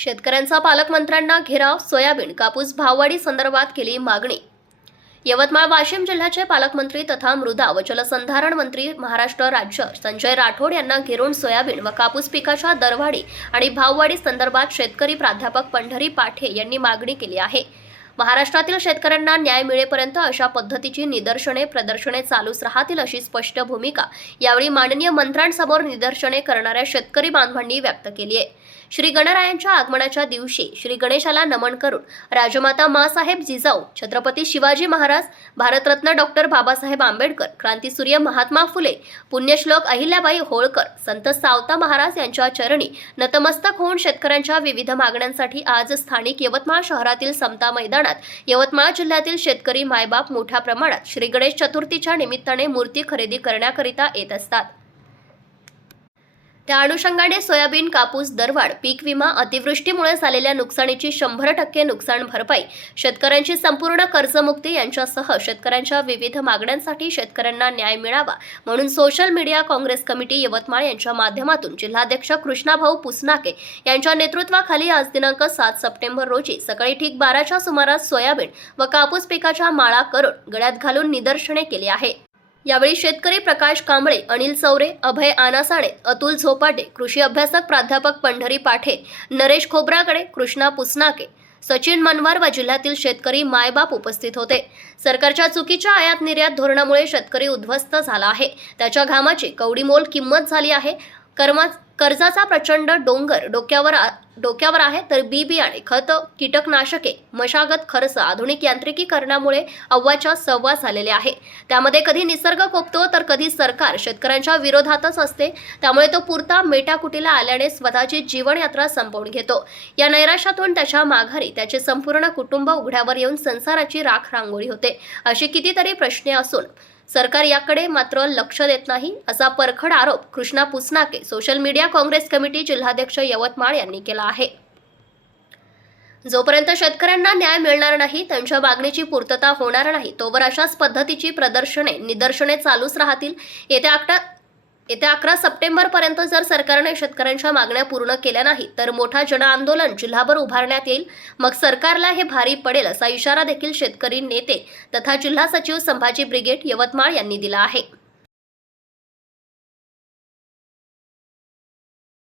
शेतकऱ्यांचा पालकमंत्र्यांना घेराव सोयाबीन कापूस भाववाढी संदर्भात केली मागणी. यवतमाळ वाशिम जिल्ह्याचे पालकमंत्री तथा मृदा व जलसंधारण मंत्री महाराष्ट्र राज्य संजय राठोड यांना घेरून सोयाबीन व कापूस पिकाच्या दरवाढी आणि भाववाढी संदर्भात शेतकरी प्राध्यापक पंढरी पाठे यांनी मागणी केली आहे. महाराष्ट्रातील शेतकऱ्यांना न्याय मिळेपर्यंत अशा पद्धतीची निदर्शने प्रदर्शने चालूच राहतील अशी स्पष्ट भूमिका यावेळी माननीय मंत्र्यांसमोर निदर्शने करणाऱ्या शेतकरी बांधवांनी व्यक्त केली आहे. श्री गणरायांच्या आगमनाच्या दिवशी श्री गणेशाला नमन करून राजमाता मासाहेब जिजाऊ छत्रपती शिवाजी महाराज भारतरत्न डॉक्टर बाबासाहेब आंबेडकर क्रांतीसूर्य महात्मा फुले पुण्यश्लोक अहिल्याबाई होळकर संत सावता महाराज यांच्या चरणी नतमस्तक होऊन शेतकऱ्यांच्या विविध मागण्यांसाठी आज स्थानिक यवतमाळ शहरातील समता मैदानात यवतमाळ जिल्ह्यातील शेतकरी मायबाप मोठ्या प्रमाणात श्री गणेश चतुर्थीच्या निमित्ताने मूर्ती खरेदी करण्याकरिता येत असतात. त्या अनुषंगाने सोयाबीन कापूस दरवाढ पीक विमा अतिवृष्टीमुळे झालेल्या नुकसानीची शंभर टक्के नुकसान भरपाई शेतकऱ्यांची संपूर्ण कर्जमुक्ती यांच्यासह शेतकऱ्यांच्या विविध मागण्यांसाठी शेतकऱ्यांना न्याय मिळावा म्हणून social media Congress committee Yavatmal यांच्या माध्यमातून जिल्हाध्यक्ष कृष्णाभाऊ पुसनाके यांच्या नेतृत्वाखाली आज दिनांक सात सप्टेंबर रोजी सकाळी ठीक बाराच्या सुमारास सोयाबीन व कापूस पिकाच्या माळा करून गळ्यात घालून निदर्शने केली आहे. यावेळी शेतकरी प्रकाश कांबळे अनिल चौरे अभय आनासाणे अतुल झोपाटे कृषी अभ्यासक प्राध्यापक पंढरी पाठे नरेश खोब्राकडे कृष्णा पुसनाके सचिन मनवार व जिल्ह्यातील शेतकरी मायबाप उपस्थित होते. सरकारच्या चुकीच्या आयात निर्यात धोरणामुळे शेतकरी उद्ध्वस्त झाला आहे. त्याच्या घामाची कवडीमोल किंमत झाली आहे. कर्मा कर्जाचा प्रचंड डोंगर डोक्यावर आ- डोक्यावर आहे तर बी बियाणे खत कीटकनाशके मशागत खर्च आधुनिक यांत्रिकीकरणामुळे अव्वाच्या सव्वा झालेले आहे. त्यामध्ये कधी निसर्ग कोपतो तर कधी सरकार शेतकऱ्यांच्या विरोधातच असते. त्यामुळे तो पुरता मेटाकुटीला आल्याने स्वतःची जीवनयात्रा संपवून घेतो. या नैराश्यातून त्याच्या माघारी त्याचे संपूर्ण कुटुंब उघड्यावर येऊन संसाराची राख रांगोळी होते अशी कितीतरी प्रश्ने असून. सरकार याकडे मात्र लक्ष देत नाही असा परखड आरोप Krishna Pusnake social media Congress committee जिल्हाध्यक्ष यवतमाळ यांनी केला आहे. जोपर्यंत शेतकऱ्यांना न्याय मिळणार नाही त्यांच्या मागणीची पूर्तता होणार नाही तोवर अशाच पद्धतीची प्रदर्शने निदर्शने चालूच राहतील. येत्या अकरा येत्या अकरा सप्टेंबरपर्यंत जर सरकारने शेतकऱ्यांच्या मागण्या पूर्ण केल्या नाही तर मोठा जनआंदोलन जिल्हाभर उभारण्यात येईल. मग सरकारला हे भारी पडेल असा इशारा देखील शेतकरी नेते तथा जिल्हा सचिव संभाजी ब्रिगेड यवतमाळ यांनी दिला आहे.